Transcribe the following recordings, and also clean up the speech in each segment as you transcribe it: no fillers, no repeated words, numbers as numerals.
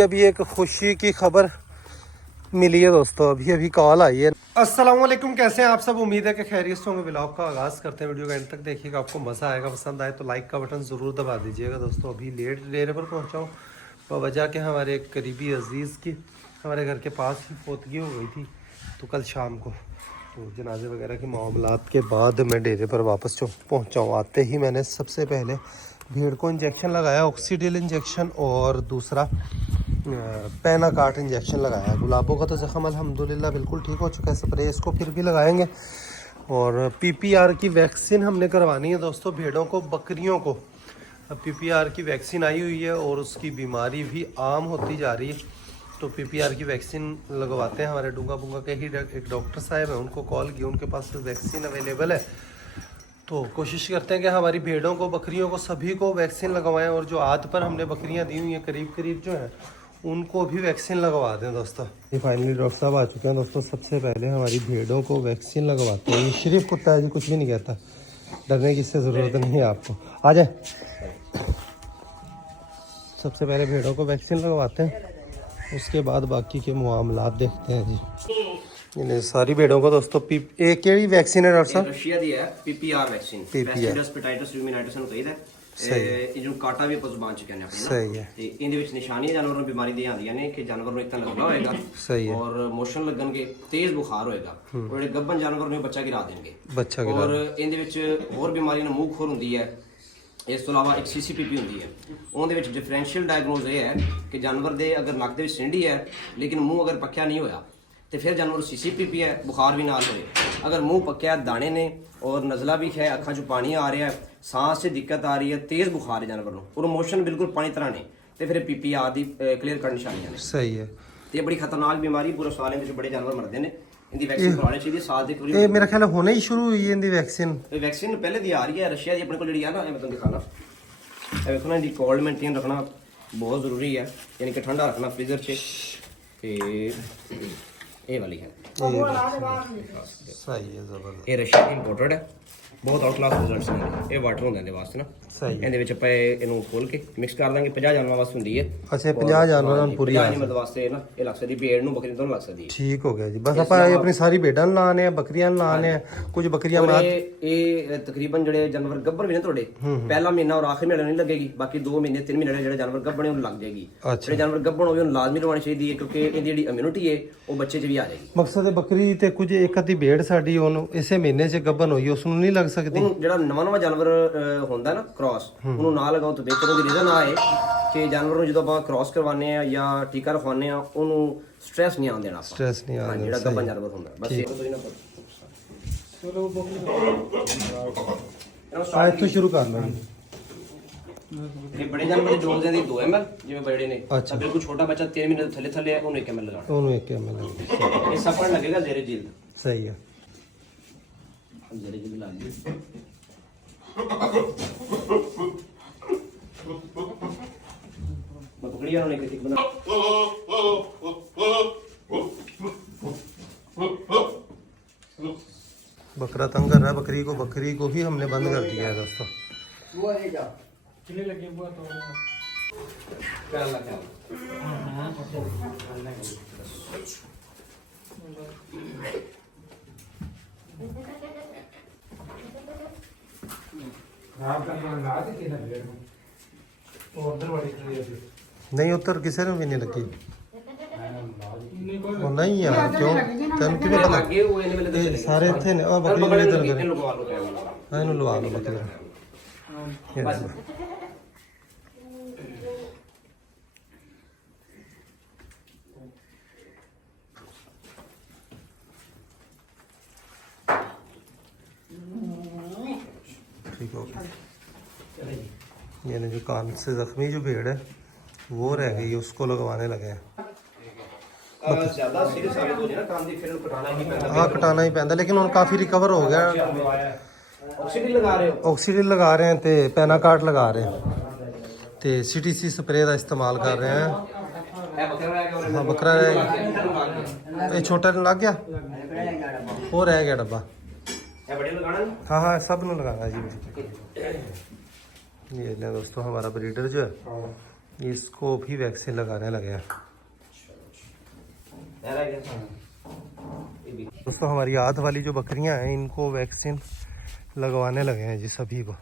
अभी एक खुशी की खबर मिली है दोस्तों, अभी कॉल आई है। अस्सलाम वालेकुम, कैसे हैं आप सब? उम्मीद है कि खैरियत से होंगे। व्लॉग का आगाज़ करते हैं, वीडियो का एंड तक देखिएगा, आपको मज़ा आएगा। पसंद आए तो लाइक का बटन ज़रूर दबा दीजिएगा। दोस्तों अभी लेट डेरे पर पहुंचा हूँ वजह के हमारे एक करीबी अजीज़ की हमारे घर के पास ही फौतगी हो गई थी, तो कल शाम को तो जनाजे वगैरह के मामलात के बाद मैं डेरे पर वापस पहुँचा हूँ। आते ही मैंने सबसे पहले भेड़ को इंजेक्शन लगाया, ऑक्सीडिल इंजेक्शन, और दूसरा पैना कार्ट इंजेक्शन लगाया। गुलाबों का तो ज़ख़म अल्हम्दुलिल्लाह बिल्कुल ठीक हो चुका है, स्प्रे इसको फिर भी लगाएंगे। और पीपीआर की वैक्सीन हमने करवानी है दोस्तों भेड़ों को, बकरियों को। अब पीपीआर की वैक्सीन आई हुई है और उसकी बीमारी भी आम होती जा रही है, तो पीपीआर की वैक्सीन लगवाते हैं। हमारे डूंगा बुंगा के ही एक डॉक्टर साहब हैं, उनको कॉल किया, उनके पास वैक्सीन अवेलेबल है। तो कोशिश करते हैं कि हमारी भेड़ों को, बकरियों को, सभी को वैक्सीन लगवाएं। और जो आद पर हमने बकरियां दी हुई हैं करीब करीब जो हैं, उनको भी वैक्सीन लगवा दें दोस्तों। ये फाइनली डॉक्टर साहब आ चुके हैं दोस्तों। सबसे पहले हमारी भेड़ों को वैक्सीन लगवाते हैं। ये शरीफ कुत्ता है जी, कुछ भी नहीं कहता, डरने की इससे ज़रूरत नहीं है आपको। आ जाए, सबसे पहले भेड़ों को वैक्सीन लगवाते हैं, उसके बाद बाकी के मामलात देखते हैं जी। इन्हें सारी भेड़ों को दोस्तों एक ही वैक्सीन है डॉक्टर साहब? रशिया दी है पीपीआर वैक्सीन, PPR ਹੈਪੇਟਾਈਟਸ ਰੂਮੀਨਾਈਟਿਸ ਨੂੰ ਕਹੀਦਾ। ਸਹੀ ਇਹਨੂੰ ਕਾਟਾ ਵੀ ਆਪਾਂ ਜ਼ੁਬਾਨ ਚ ਕਹਿੰਦੇ ਆਪਣੀ ਨਾ। ਸਹੀ ਹੈ, ਤੇ ਇਹਦੇ ਵਿੱਚ ਨਿਸ਼ਾਨੀਆਂ ਜਾਨਵਰ ਨੂੰ ਬਿਮਾਰੀ ਦੀਆਂ ਆਉਂਦੀਆਂ ਨੇ ਕਿ ਜਾਨਵਰ ਨੂੰ ਇੱਕ ਤਾਂ ਲੱਗਣਾ ਹੋਏਗਾ, ਸਹੀ ਹੈ, ਔਰ ਮੋਸ਼ਨ ਲੱਗਣਗੇ, ਤੇਜ਼ ਬੁਖਾਰ ਹੋਏਗਾ, ਔਰ ਜਿਹੜੇ ਗੱਭਣ ਜਾਨਵਰ ਨੂੰ ਬੱਚਾ ਗਿਰਾ ਦੇਣਗੇ। ਬੱਚਾ ਗਿਰਾ। ਔਰ ਇਹਦੇ ਵਿੱਚ ਹੋਰ ਬਿਮਾਰੀ ਨੂੰ ਮੂੰਹ ਖੋਰ ਹੁੰਦੀ ਹੈ। ਇਸ ਤੋਂ ਇਲਾਵਾ ਇੱਕ ਸੀਸੀਪੀਪੀ ਹੁੰਦੀ ਹੈ। ਉਹਦੇ ਵਿੱਚ ਡਿਫਰੈਂਸ਼ੀਅਲ ਡਾਇਗਨੋਸ ਇਹ ਹੈ ਕਿ ਜਾਨਵਰ ਦੇ ਅਗਰ ਨੱਕ ਦੇ ਵਿੱਚ ਸਿੰਡੀ ਹੈ ਲੇਕਿਨ ਮੂੰਹ ਅਗਰ ਪੱਕਿਆ ਨਹੀਂ ਹੋਇਆ तो फिर जानवर सीसीपीपी है, बुखार भी नाल होए। अगर मुंह पक्या, दाने ने और नज़ला भी है, अखा चो पानी आ रहा है, सांस से दिक्कत आ रही है, तेज़ बुखार है जानवर को, और मोशन बिल्कुल पानी तरह ने, तो फिर पीपीआर दी क्लियर कट निशानियां ने। सही है। तो ये बड़ी खतरनाक बीमारी, पूरे साल में बड़े जानवर मरते हैं। इनकी वैक्सीन करवानी चाहिए साल के ये मेरा ख्याल है होने ही शुरू हुई है इनकी वैक्सीन। वैक्सीन पहले दी आ रही है रशिया की अपने को जी है ना। मैं तुम दिखाना देखो ना, इनकी कोल्ड मेंटेन रखना बहुत ज़रूरी है, यानी कि ठंडा रखना फ्रीजर से। ये वाली है सही है, जबरदस्त। ये रशिया की इंपोर्टेड है, बहुत आउट क्लास रिजल्ट्स ने। ये वाटर होंगे ਇਹਦੇ ਵਾਸਤੇ ਨਾ। सही है। ਇਹਦੇ ਵਿੱਚ ਆਪਾਂ ਇਹਨੂੰ ਖੋਲ ਕੇ ਮਿਕਸ ਕਰ ਦਾਂਗੇ। 50 ਜਾਨਵਰਾਂ ਵਾਸਤੇ ਹੁੰਦੀ ਹੈ। ਅੱਛਾ 50 ਜਾਨਵਰਾਂ ਨੂੰ ਪੂਰੀ ਆ ਜਾਨਵਰ ਵਾਸਤੇ ਨਾ ਇਹ ਲੱਗ ਸਕਦੀ, ਭੇਡ ਨੂੰ ਬੱਕਰੀ ਨੂੰ ਲੱਗ ਸਕਦੀ ਹੈ। ਠੀਕ ਹੋ ਗਿਆ ਜੀ। ਬਸ ਆਪਾਂ ਆਪਣੀ ਸਾਰੀ ਭੇਡਾਂ ਨੂੰ ਲਾਣੇ ਆ, ਬੱਕਰੀਆਂ ਨੂੰ ਲਾਣੇ ਆ, ਕੁਝ ਬੱਕਰੀਆਂ ਮਾਰ। ਇਹ ਤਕਰੀਬਨ ਜਿਹੜੇ ਜਾਨਵਰ ਗੱਭਣ ਵੀ ਨੇ ਤੁਹਾਡੇ, ਪਹਿਲਾ ਮਹੀਨਾ ਔਰ ਆਖਰੀ ਮਹੀਨਾ ਨਹੀਂ ਲੱਗੇਗੀ, ਬਾਕੀ 2 ਮਹੀਨੇ 3 ਮਹੀਨੇ ਜਿਹੜੇ ਜਾਨਵਰ ਗੱਭਣ ਉਹਨੂੰ ਲੱਗ ਜਾਏਗੀ। ਜਿਹੜੇ ਜਾਨਵਰ ਗੱਭਣ ਹੋਵੇ ਉਹਨੂੰ ਲਾਜ਼ਮੀ ਲਵਾਉਣੀ ਚਾਹੀਦੀ ਹੈ, ਕਿਉਂਕਿ ਇਹਦੀ ਜਿਹੜੀ ਇਮਿਊਨਿਟੀ ਹੈ ਉਹ ਬੱਚੇ 'ਚ ਵੀ ਆ ਜਾਏਗੀ। ਮਕਸਦ ਹੈ ਬੱਕਰੀ ਤੇ ਕੁਝ ਇੱਕ ਅੱਧੀ ਭੇਡ ਸਾਡੀ ਉਹਨੂੰ ਇਸੇ ਮਹੀਨੇ 'ਚ ਗੱਭਣ ਹੋਈ, ਉਸ ਨੂੰ ਨਹੀਂ ਲੱਗ ਸਕਦੀ। ਜਿਹੜਾ ਨਵਾਂ ਜਾਨਵਰ ਹੁੰਦਾ ਨਾ ਕ੍ਰਾਸ, ਉਹਨੂੰ ਨਾ ਲਗਾਓ ਤਾਂ ਬਿਹਤਰ। ਉਹਦੀ ਰੀਜ਼ਨ ਆ ਹੈ ਕਿ ਜਾਨਵਰ ਨੂੰ ਜਦੋਂ ਆਪਾਂ ਕ੍ਰਾਸ ਕਰਵਾਉਂਦੇ ਆ ਜਾਂ ਟੀਕਾ ਰਖਵਾਉਂਦੇ ਆ, ਉਹਨੂੰ ਸਟ੍ਰੈਸ ਨਹੀਂ ਆਉਣ ਦੇਣਾ ਆਪਾਂ। ਸਟ੍ਰੈਸ ਨਹੀਂ ਆਉਣ ਜਿਹੜਾ ਗੱਭਣ ਜਾਨਵਰ ਹੁੰਦਾ ਬਸ ਇਹ ਤੋਂ ਹੀ ਨਾ। ਅੱਜ ਤੋਂ ਸ਼ੁਰੂ ਕਰ ਲਾਂਗੇ। ਇਹ ਬੜੇ ਜਾਨਵਰ ਦੀ ਡੋਜ਼ ਦੀ 2 ml, ਜਿਵੇਂ ਬੜੇ ਨੇ ਤਾਂ ਬਿਲਕੁਲ ਛੋਟਾ ਬੱਚਾ 3 ਮਹੀਨੇ ਤੋਂ ਥੱਲੇ ਹੈ ਉਹਨੂੰ 1 ml ਲਗਾਉਣਾ। ਉਹਨੂੰ 1 ml ਇਹ ਸਫਰ ਲੱਗੇਗਾ ਜ਼ੇਰੇ ਜਿਲਦ। ਸਹੀ ਹੈ। ਜ਼ੇਰੇ ਜਿਲਦ ਲੱਗ ਗਈ। मैं पकड़िया उन्होंने एक बना। बकरा तंग कर रहा है बकरी को ही हमने बंद कर दिया है दोस्तों। वो है क्या चले लगे हुआ तो क्या लगा नहीं उतर किसी ने भी नहीं लगी। वो नहीं यार, क्यों तेन कि पता ये सारे इतने ने। बकरी वाले इधर करे हाँ इन्हों लवा लो बकरी। ठीक हो गया। यानी जो कान से जख्मी जो भेड़ है वो रह गई, उसको लगवाने लगे हैं। हाँ कटाना ही पैंदा, लेकिन उन काफ़ी रिकवर हो गया। ऑक्सीडिल लगा रहे हैं तो पैना कार्ट लगा रहे हैं तो CTC स्प्रे का इस्तेमाल कर रहे हैं। हाँ बकरा रह गया, ये छोटा लग गया, वो रह गया डब्बा। हाँ हाँ सब ने लगाना जी। ये ले दोस्तों हमारा ब्रीडर जो है इसको भी वैक्सीन लगाने लगे हैं। दोस्तों हमारी आध वाली जो बकरियां हैं इनको वैक्सीन लगवाने लगे हैं जी सभी को।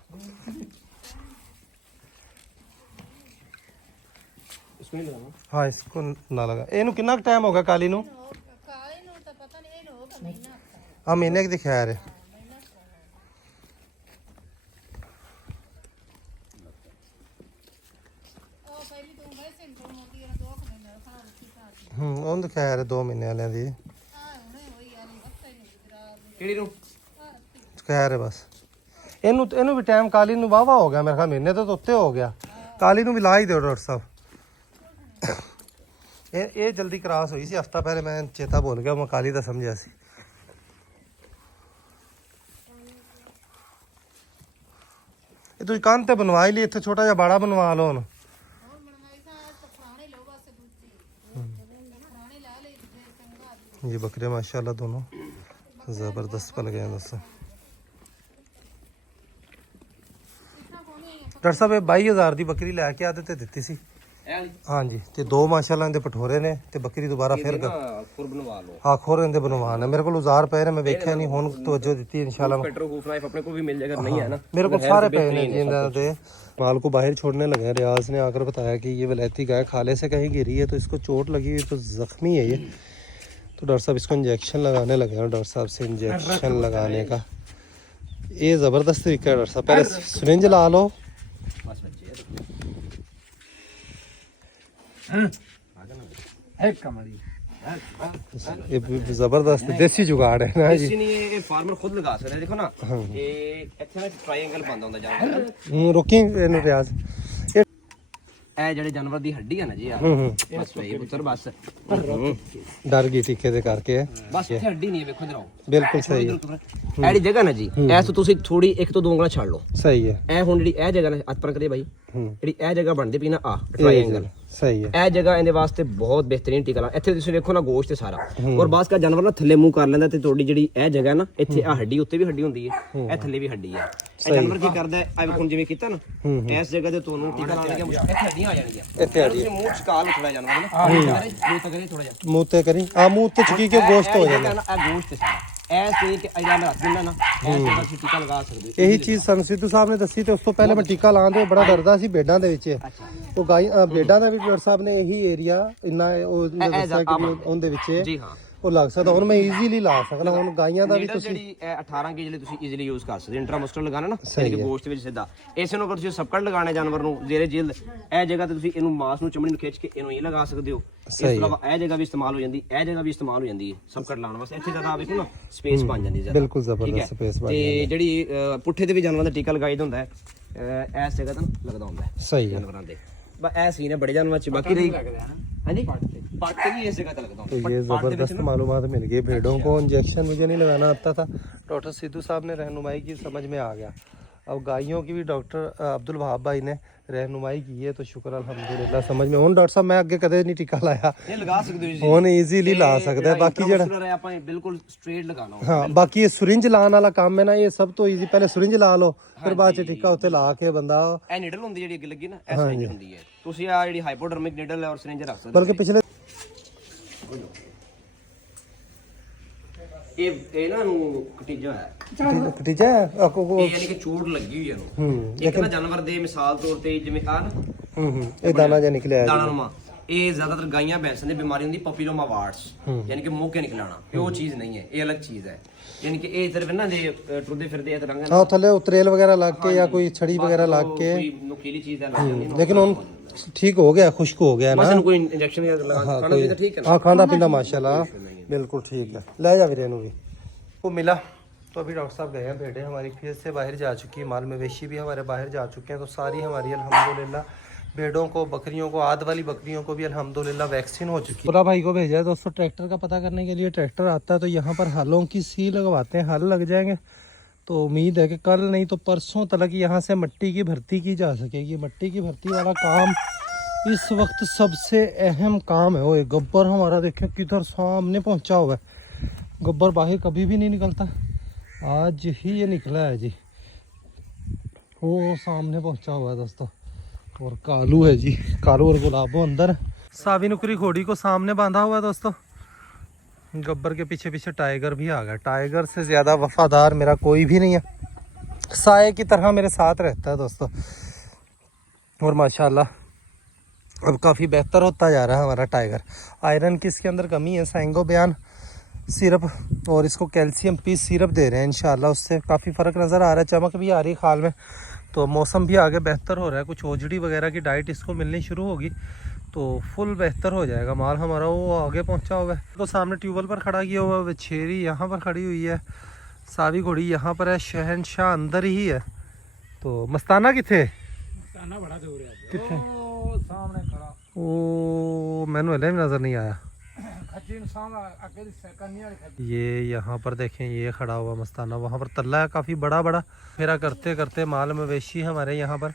हाँ इसको ना लगा। इनू कितना टाइम होगा काली नू? हाँ महीने की दिखाया रे। ਉਹਨੂੰ ਦਿਖਾਇਆ ਰੇ 2 ਮਹੀਨੇ ਵਾਲਿਆਂ ਦੀ ਕਿਹੜੀ ਨੂੰ ਦਿਖਾਇਆ ਰੇ ਬਸ। ਇਹਨੂੰ ਵੀ ਟਾਈਮ ਕਾਲੀ ਨੂੰ ਵਾਵਾ ਹੋ ਗਿਆ ਮੇਰੇ ਖਿਆਲ ਮਹੀਨੇ ਤੋਂ ਉੱਤੇ ਹੋ ਗਿਆ। ਕਾਲੀ ਨੂੰ ਵੀ ਲਾ ਹੀ ਦਿਓ ਡਾਕਟਰ ਸਾਹਿਬ। ਇਹ ਜਲਦੀ ਕ੍ਰਾਸ ਹੋਈ ਸੀ ਹਫਤਾ ਪਹਿਲੇ, ਮੈਂ ਚੇਤਾ ਭੁੱਲ ਗਿਆ, ਮੈਂ ਕਾਲੀ ਦਾ ਸਮਝਿਆ ਸੀ। ਇਹ ਤੁਸੀਂ ਕੰਨ ਤੇ ਬਣਵਾ ਹੀ ਲਈ, ਇੱਥੇ ਛੋਟਾ ਜਿਹਾ ਬਾੜਾ ਬਣਵਾ ਲਓ ਹੁਣ। ये बकरे माशाल्लाह दोनों ज़बरदस्त पल गए हैं दोस्तों। डॉक्टर साहब ये 22,000 की बकरी लैके आते ते दित्ती सी। हाँ जी ते 2 माशाल्लाह इनके पठोरे ने ते बकरी दोबारा फिर खुर बनवा लो। हाँ खुर इनके बनवाने मेरे को 1000 पे ने, मैं वेख्या नहीं हुन तवज्जो दी इंशाल्लाह। अपने को भी मिल जाएगा, नहीं है ना मेरे को सारे पे ने जिंदा दे। माल को बाहर छोड़ने लगे हैं। रियाज ने आकर बताया कि ये वलैती गाय खाले से कहीं गिरी है तो इसको चोट लगी हुई, तो जख्मी है ये। तो डॉक्टर साहब इसको इंजेक्शन लगाने लगे हैं। डॉक्टर साहब से इंजेक्शन लगाने का ये ज़बरदस्त तरीका है डॉक्टर साहब। पहले सिरिंज ला लो। ये ज़बरदस्त देसी जुगाड़ है ना जी। ये फार्मर खुद लगा सकते हैं। देखो ना ये ਇੱਥੇ ਨਾ ਟ੍ਰਾਇੰਗਲ ਬੰਦ ਹੁੰਦਾ ਜਾਂਦਾ। रुकी ਇਹਨੂੰ ਰਿਆਜ਼। ਇਹ ਜਿਹੜੇ ਜਾਨਵਰ ਦੀ ਹੱਡੀ ਹੈ ਨਾ ਜੀ ਯਾਰ, ਬਸ ਵਈ ਪੁੱਤਰ ਬਸ ਡਰ ਗਈ ਟੀਕੇ ਦੇ ਕਰਕੇ। ਬਸ ਇੱਥੇ ਹੱਡੀ ਨਹੀਂ ਹੈ, ਵੇਖੋ ਜਰਾ ਬਿਲਕੁਲ ਸਹੀ ਹੈ। ਐਡੀ ਜਗ੍ਹਾ ਨਾ ਜੀ ਐਸ ਤੋਂ ਤੁਸੀਂ ਥੋੜੀ 1 ਤੋਂ 2 ਉਂਗਲਾਂ ਛੱਡ ਲਓ। ਸਹੀ ਹੈ। ਇਹ ਹੁਣ ਜਿਹੜੀ ਇਹ ਜਗ੍ਹਾ ਨੇ ਅੱਪਰ ਕਰੇ ਬਾਈ, ਜਿਹੜੀ ਇਹ ਜਗ੍ਹਾ ਬਣਦੀ ਪਈ ਨਾ ਆ ਟ੍ਰਾਇੰਗਲ, ਸਹੀ ਹੈ। ਇਹ ਜਗ੍ਹਾ ਇਹਦੇ ਵਾਸਤੇ ਬਹੁਤ ਬਿਹਤਰੀਨ ਟੀਕਾ ਲਾ। ਇੱਥੇ ਤੁਸੀਂ ਵੇਖੋ ਨਾ ਗੋਸ਼ਤ ਸਾਰਾ, ਔਰ ਬਾਸ ਕਾ ਜਾਨਵਰ ਨਾ ਥੱਲੇ ਮੂੰਹ ਕਰ ਲੈਂਦਾ ਤੇ ਤੁਹਾਡੀ ਜਿਹੜੀ ਇਹ ਜਗ੍ਹਾ ਨਾ ਇੱਥੇ ਆ ਹੱਡੀ ਉੱਤੇ ਵੀ ਹੱਡੀ ਹੁੰਦੀ ਹੈ, ਇਹ ਥੱਲੇ ਵੀ ਹੱਡੀ ਹੈ। ਇਹ ਜਾਨਵਰ ਕੀ ਕਰਦਾ ਹੈ, ਆ ਵੇਖੋ ਜਿਵੇਂ ਕੀਤਾ ਨਾ ਇਸ ਜਗ੍ਹਾ ਤੇ ਤੁਹਾਨੂੰ ਟੀਕਾ ਲਾਉਣ ਲੱਗਿਆ ਇੱਥੇ ਹੱਡੀਆਂ ਆ ਜਾਣਗੀਆਂ। ਇੱਥੇ ਤੁਸੀਂ ਮੂੰਹ ਚਕਾ ਲਓ ਥੋੜਾ ਜਾਨਵਰ ਨਾ ਮੂੰਹ ਤੇ ਕਰੀ ਥੋੜਾ ਜਿਹਾ, ਮੂੰਹ ਤੇ ਕਰੀ ਆ ਮੂੰਹ ਤੇ ਚਕੀ ਕੇ ਗੋਸ਼ਤ ਹੋ ਜਾਂਦਾ ਨਾ। ਇਹ ਗੋਸ਼ਤ ਸਾਰਾ ਐਸ ਤੇ ਕਿ ਅਜਾਨ ਰੱਖ ਦਿੰਦਾ ਨਾ, ਐਸ ਤੇ ਤੁਸੀਂ ਟੀਕਾ ਲਗਾ ਸਕਦੇ ਹੋ। ਇਹੀ ਚੀਜ਼ ਸਾਨੂੰ ਸਿੱਧੂ ਸਾਹਿਬ ਨੇ ਦੱਸੀ ਤੇ ਉਸ ਤੋਂ ਪਹਿਲੇ ਮੈਂ ਟੀਕਾ ਲਾਉਣ ਤੋਂ ਬੜਾ ਡਰਦਾ ਸੀ ਬੇਡਾਂ ਦੇ ਵਿੱਚ। ਉਹ ਗਾਈ ਬੇਡਾਂ ਦਾ ਵੀ ਡਾਕਟਰ ਸਾਹਿਬ ਨੇ ਇਹੀ ਏਰੀਆ ਇੰਨਾ ਉਹ ਦੱਸਿਆ ਕਿ ਉਹਦੇ ਵਿੱਚ ਜੀ ਹਾਂ ਉਹ ਲੱਗ ਸਕਦਾ। ਹੁਣ ਮੈਂ ਈਜ਼ੀਲੀ ਲਾ ਸਕਦਾ। ਹੁਣ ਗਾਈਆਂ ਦਾ ਵੀ ਤੁਸੀਂ ਜਿਹੜੀ 18 ਕੇਜੀ ਲਈ ਤੁਸੀਂ ਈਜ਼ੀਲੀ ਯੂਜ਼ ਕਰ ਸਕਦੇ ਹੋ। ਇੰਟਰਾਮਸਟਰ ਲਗਾਣਾ ਨਾ ਯਾਨੀ ਕਿ ਗੋਸ਼ਤ ਵਿੱਚ ਸਿੱਧਾ ਇਸੇ ਨੂੰ ਅਗਰ ਤੁਸੀਂ ਸਬਕਟ ਲਗਾਣੇ ਜਾਨਵਰ ਨੂੰ ਜ਼ੇਰੇ ਜਿਲਦ ਇਹ ਜਗ੍ਹਾ ਤੇ ਤੁਸੀਂ ਇਹਨੂੰ ਮਾਸ ਨੂੰ ਚਮੜੀ ਨੂੰ ਖਿੱਚ ਕੇ ਇਹਨੂੰ ਇਹ ਲਗਾ ਸਕਦੇ ਹੋ। ਇਸ ਤੋਂ ਇਲਾਵਾ ਇਹ ਜਗ੍ਹਾ ਵੀ ਇਸਤੇਮਾਲ ਹੋ ਜਾਂਦੀ, ਇਹ ਜਗ੍ਹਾ ਵੀ ਇਸਤੇਮਾਲ ਹੋ ਜਾਂਦੀ ਹੈ ਸਬਕਟ ਲਾਉਣ ਵਾਸਤੇ। ਇੱਥੇ ਜ਼ਿਆਦਾ ਵੇਖੋ ਨਾ ਸਪੇਸ ਬਣ ਜਾਂਦੀ ਜ਼ਿਆਦਾ, ਬਿਲਕੁਲ ਜ਼ਬਰਦਸਤ ਸਪੇਸ ਬਣ ਜਾਂਦੀ। ਤੇ ਜਿਹੜੀ ਪੁੱਠੇ ਤੇ ਵੀ ਜਾਨਵਰਾਂ ਦਾ ਟੀਕਾ ਲਗਾਈਦਾ ਹੁੰਦਾ ਹੈ ਇਸ ਜਗ੍ਹਾ ਤੇ ਲੱਗਦਾ ਹੁੰਦਾ ਹੈ ਸਹੀ ਹੈ ਜਾਨਵਰਾਂ ਦੇ। ਬਸ ਇਹ ਸੀਨ ਹੈ ਬੜੇ ਜਾਨਵਰਾਂ ਚ। ਬਾਕੀ ਰਹੀ ਹਾਂਜੀ पट भी इस जगह लगता तो ये ज़बरदस्त मालूमात मिल गई। भेड़ों को इंजेक्शन मुझे नहीं लगाना आता था, डॉक्टर सिद्धू साहब ने रहनुमाई की, समझ में आ गया। अब गायों की भी डॉक्टर अब्दुल वहाब भाई ने रहनुमाई की है तो शुक्र अल्हम्दुलिल्लाह समझ में। ਹੁਣ ਡਾਕਟਰ ਸਾਹਿਬ ਮੈਂ ਅੱਗੇ ਕਦੇ ਨਹੀਂ ਟੀਕਾ ਲਾਇਆ, ਇਹ ਲਗਾ ਸਕਦੇ ਹੋ ਹੁਣ ਈਜ਼ੀਲੀ ਲਾ ਸਕਦਾ। ਬਾਕੀ ਜਿਹੜਾ ਆਪਾਂ ਬਿਲਕੁਲ ਸਟ੍ਰੇਟ ਲਗਾਣਾ ਹਾਂ ਬਾਕੀ ਇਹ ਸੁਰਿੰਜ ਲਾਉਣ ਵਾਲਾ ਕੰਮ ਹੈ ਨਾ, ਇਹ ਸਭ ਤੋਂ ਈਜ਼ੀ। ਪਹਿਲੇ ਸੁਰਿੰਜ ਲਾ ਲਓ ਫਿਰ ਬਾਅਦ ਚ ਟੀਕਾ ਉੱਤੇ ਲਾ ਕੇ ਬੰਦਾ ਇਹ ਨੀਡਲ ਹੁੰਦੀ ਜਿਹੜੀ ਅੱਗੇ ਲੱਗੀ ਨਾ ਐਸ ਸਿਰਿੰਜ ਹੁੰਦੀ ਹੈ। ਤੁਸੀਂ ਆ ਜਿਹੜੀ ਹਾਈਪੋਡਰਮਿਕ ਨੀਡਲ ਹੈ ਔਰ ਸਿਰਿੰਜ ਰੱਖ ਸਕਦੇ ਬਲਕਿ ਪਿਛਲੇ ਇਹ ਇਹਨਾਂ ਨੂੰ ਕਟੀਜਾ ਹੈ ਕਟੀਜਾ ਇਹ ਯਾਨੀ ਕਿ ਚੋਟ ਲੱਗੀ ਹੋਈ ਹੈ ਇਹਨੂੰ। ਇੱਕ ਨਾ ਜਾਨਵਰ ਦੇ ਮਿਸਾਲ ਤੌਰ ਤੇ ਜਿਵੇਂ ਆ ਨਾ ਇਹ ਦਾਣਾ ਜਿਹਾ ਨਿਕਲਿਆ ਦਾਣਾ ਇਹ ਜ਼ਿਆਦਾਤਰ ਗਾਈਆਂ ਭੈਂਸਾਂ ਦੀ ਬਿਮਾਰੀ ਹੁੰਦੀ ਪਪੀਲੋਮਾ ਵਾਰਡਸ, ਯਾਨੀ ਕਿ ਮੋਕੇ ਨਿਕਲਣਾ। ਇਹ ਉਹ ਚੀਜ਼ ਨਹੀਂ ਹੈ, ਇਹ ਅਲੱਗ ਚੀਜ਼ ਹੈ। ਯਾਨੀ ਕਿ ਇਹ ਸਿਰਫ ਨਾ ਜੇ ਟੁਰਦੇ ਫਿਰਦੇ ਆ ਤਾਂ ਰੰਗਾਂ ਹਾਂ ਥੱਲੇ ਉਤਰੇਲ ਵਗੈਰਾ ਲੱਗ ਕੇ ਜਾਂ ਕੋਈ ਛੜੀ ਵਗੈਰਾ ਲੱਗ ਕੇ ਕੋਈ ਨੁਕੀਲੀ ਚੀਜ਼ ਲੱਗ ਜਾਂਦੀ ਹੈ। ਲੇਕਿਨ ਹੁਣ ਠੀਕ ਹੋ ਗਿਆ, ਖੁਸ਼ਕ ਹੋ ਗਿਆ ਨਾ। ਮਸਲ ਕੋਈ ਇੰਜੈਕਸ਼ਨ ਖਾਣਾ ਵੀ ਤਾਂ ਠੀਕ ਹੈ ਨਾ। हाँ खाना पीना माशाल्लाह बिल्कुल ठीक है। ले जा वीरे भी वो मिला। तो अभी डॉक्टर साहब गए हैं, भेड़ें हमारी फिर से बाहर जा चुकी है, माल मवेशी भी हमारे बाहर जा चुके हैं। तो सारी हमारी अल्हम्दुलिल्लाह भेड़ों को बकरियों को आध वाली बकरियों को भी अल्हम्दुलिल्लाह वैक्सीन हो चुकी है। पूरा भाई को भेजा है दोस्तों ट्रैक्टर का पता करने के लिए। ट्रैक्टर आता है तो यहाँ पर हलों की सी लगवाते हैं, हल लग जाएंगे। तो उम्मीद है कि कल नहीं तो परसों तक यहाँ से मिट्टी की भर्ती की जा सकेगी। मिट्टी की भर्ती वाला काम इस वक्त सबसे अहम काम है। वो गब्बर हमारा देखें किधर सामने पहुंचा हुआ है। गब्बर बाहर कभी भी नहीं निकलता, आज ही ये निकला है जी। वो सामने पहुंचा हुआ है दोस्तों। और कालू है जी, कालू और गुलाबो अंदर। सावी नुकरी घोड़ी को सामने बांधा हुआ है दोस्तों। गब्बर के पीछे पीछे टाइगर भी आ गया। टाइगर से ज़्यादा वफादार मेरा कोई भी नहीं है, साए की तरह मेरे साथ रहता है दोस्तों। और माशाल्लाह अब काफ़ी बेहतर होता जा रहा है हमारा टाइगर। आयरन की इसके अंदर कमी है, सैंगो बयान सिरप और इसको कैल्शियम पीस सिरप दे रहे हैं इंशाल्लाह, उससे काफ़ी फ़र्क नज़र आ रहा है। चमक भी आ रही है खाल में, तो मौसम भी आगे बेहतर हो रहा है। कुछ ओजड़ी वगैरह की डाइट इसको मिलनी शुरू होगी तो फुल बेहतर हो जाएगा माल हमारा। वो आगे पहुंचा हुआ है तो सामने ट्यूबवेल पर खड़ा किया हुआ है। छेरी यहाँ पर खड़ी हुई है, सावी घोड़ी यहाँ पर है, शहनशाह अंदर ही है। तो मस्ताना किथे बड़ा दूर है, किथे ओ सामने खड़ा, ओ मैंने भी नज़र नहीं आया। खच्ची ये यहाँ पर देखें, ये खड़ा हुआ मस्ताना, वहाँ पर तल्ला है काफ़ी बड़ा बड़ा। फेरा करते करते माल मवेशी हमारे यहाँ पर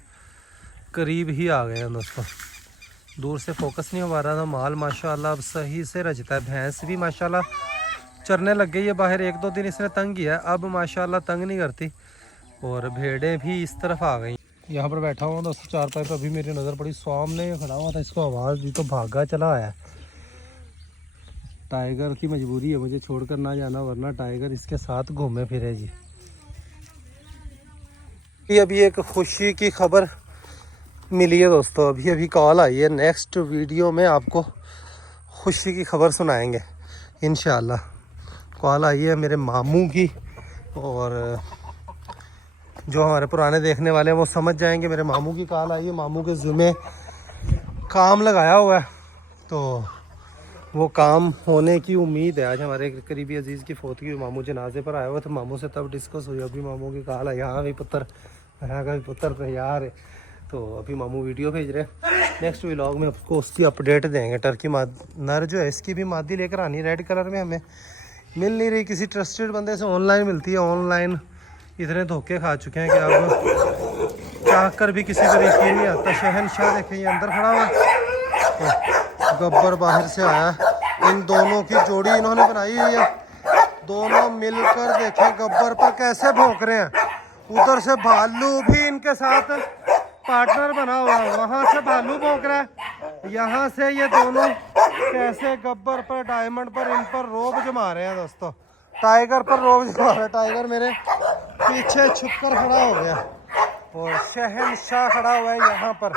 करीब ही आ गए हैं दोस्तों। दूर से फोकस नहीं हो पा रहा था। माल माशाल्लाह अब सही से रचता है। भैंस भी माशाल्लाह चरने लग गई है बाहर। 1-2 दिन इसने तंग किया, अब माशाल्लाह तंग नहीं करती। और भेड़ें भी इस तरफ आ गई। यहाँ पर बैठा हुआ दोस्तों चारपाई पर, अभी मेरी नज़र पड़ी, सामने खड़ा हुआ था, इसको आवाज़ दी तो भागा चला आया। टाइगर की मजबूरी है मुझे छोड़कर ना जाना, वरना टाइगर इसके साथ घूमे फिरे जी। अभी एक खुशी की खबर मिली है दोस्तों, अभी कॉल आई है। नेक्स्ट वीडियो में आपको खुशी की खबर सुनाएंगे इंशाल्लाह। कॉल आई है मेरे मामू की, और जो हमारे पुराने देखने वाले हैं वो समझ जाएंगे। मेरे मामू की कॉल आई है, मामू के ज़िम्मे काम लगाया हुआ है, तो वो काम होने की उम्मीद है। आज हमारे करीबी अजीज़ की फौत की, मामू जनाजे पर आया हुआ था, मामू से तब डिस्कस हुई। अभी मामू की कॉल आई, हाँ भी पुत्र, यहाँ का भी पुत्र तैयार है। तो अभी मामू वीडियो भेज रहे हैं। नेक्स्ट व्लॉग में आपको उसकी अपडेट देंगे। टर्की नर जो है इसकी भी मादी लेकर आनी, रेड कलर में हमें मिल नहीं रही, किसी ट्रस्टेड बंदे से ऑनलाइन मिलती है। ऑनलाइन इतने धोखे खा चुके हैं कि अब चाह कर भी किसी पर यकीन नहीं आता। शहनशाह देखें ये अंदर खड़ा हुआ, गब्बर बाहर से आया। इन दोनों की जोड़ी इन्होंने बनाई हुई है, दोनों मिलकर देखें गब्बर पर कैसे भौंक रहे हैं। उधर से भालू भी इनके साथ पार्टनर बना हुआ है, वहाँ से भालू भौंक रहा है, यहाँ से ये दोनों कैसे गब्बर पर, डायमंड पर, इन पर रोब जमा रहे हैं दोस्तों। टाइगर पर रोब जमा रहा है। टाइगर मेरे पीछे छुपकर खड़ा हो गया और शहनशाह खड़ा हुआ है यहाँ पर।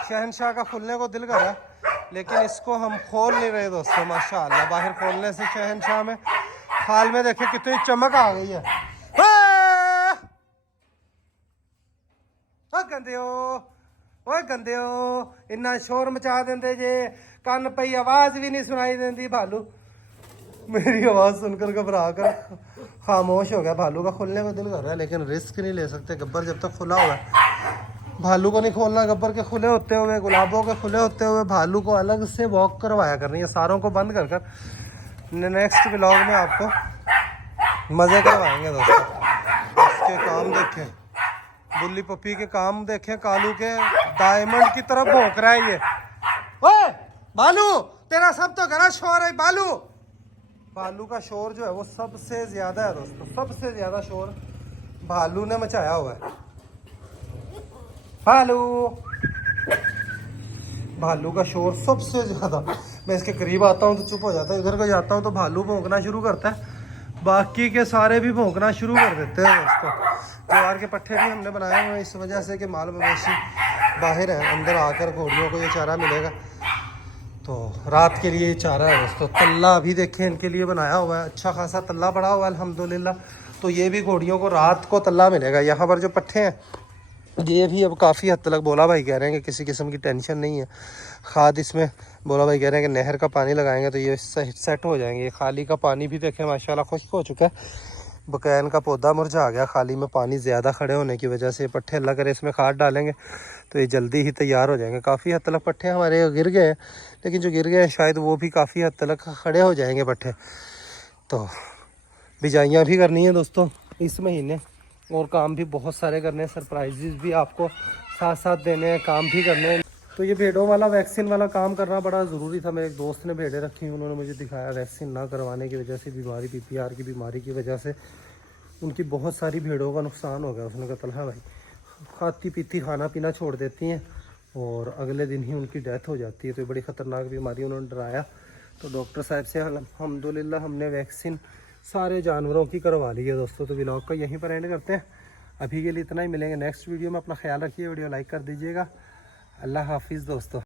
शहनशाह का खुलने को दिल कर रहा है, लेकिन इसको हम खोल नहीं रहे दोस्तों। माशाल्लाह बाहर खोलने से शहनशाह में खाल में देखे कितनी चमक आ गई है। गंदे हो इन्ना शोर मचा देंगे जे, कान पई आवाज भी नहीं सुनाई देती। भालू मेरी आवाज सुनकर घबरा कर खामोश हो गया। भालू का खुलने को दिल कर रहा है, लेकिन रिस्क नहीं ले सकते। गब्बर जब तक खुला हुआ है, भालू को नहीं खोलना। गब्बर के खुले होते हुए, गुलाबों के खुले होते हुए भालू को अलग से वॉक करवाया करनी है। सारों को बंद कर कर नेक्स्ट व्लॉग में आपको मज़े करवाएंगे दोस्तों। इसके काम देखें, बुल्ली पप्पी के काम देखें, कालू के डायमंड की तरफ भौंक रहा है ये। ओए भालू, तेरा सब तो घना शोर है भालू। भालू का शोर जो है वो सबसे ज्यादा है दोस्तों, सबसे ज्यादा शोर भालू ने मचाया हुआ है। भालू का शोर सबसे ज्यादा। मैं इसके करीब आता हूँ तो चुप हो जाता है, इधर को जाता हूँ तो भालू भौंकना शुरू करता है। बाकी के सारे भी भौंकना शुरू कर देते हैं दोस्तों। ज्वार के पट्टे भी हमने बनाए हुए हैं इस वजह से कि माल मवेशी बाहर है, अंदर आकर घोड़ियों को ये चारा मिलेगा, तो रात के लिए चारा है दोस्तों। तल्ला अभी देखें इनके लिए बनाया हुआ है, अच्छा खासा तल्ला पड़ा हुआ है अल्हम्दुलिल्लाह। तो ये भी घोड़ियों को रात को तल्ला मिलेगा। यहाँ पर जो पट्टे हैं ये भी अब काफ़ी हद तक बोला भाई कह रहे हैं कि किसी किस्म की टेंशन नहीं है। खाद इसमें बोला भाई कह रहे हैं कि नहर का पानी लगाएंगे तो ये सेट हो जाएंगे। ये खाली का पानी भी देखें माशाल्लाह खुश्क हो चुका है। बकैन का पौधा मुरझा गया खाली में पानी ज़्यादा खड़े होने की वजह से। पट्टे अल्लाह करे इसमें खाद डालेंगे तो ये जल्दी ही तैयार हो जाएंगे। काफ़ी हद तक पट्टे हमारे गिर गए हैं, लेकिन जो गिर गए हैं शायद वो भी काफ़ी हद तक खड़े हो जाएंगे पट्टे। तो बिजाइयाँ भी करनी है दोस्तों इस महीने, और काम भी बहुत सारे करने हैं। सरप्राइजेस भी आपको साथ साथ देने हैं, काम भी करने हैं। तो ये भेड़ों वाला वैक्सीन वाला काम करना बड़ा ज़रूरी था। मेरे एक दोस्त ने भेड़ें रखी, उन्होंने मुझे दिखाया वैक्सीन ना करवाने की वजह से, बीमारी PPR की बीमारी की वजह से उनकी बहुत सारी भेड़ों का नुकसान हो गया। उसने कहा तलहा भाई खाती पीती खाना पीना छोड़ देती हैं और अगले दिन ही उनकी डेथ हो जाती है। तो ये बड़ी ख़तरनाक बीमारी उन्होंने डराया। तो डॉक्टर साहब से अल्हम्दुलिल्लाह हमने वैक्सीन सारे जानवरों की करवा ली है दोस्तों। तो व्लॉग का यहीं पर एंड करते हैं, अभी के लिए इतना ही। मिलेंगे नेक्स्ट वीडियो में। अपना ख्याल रखिए, वीडियो लाइक कर दीजिएगा। अल्लाह हाफिज़ दोस्तों।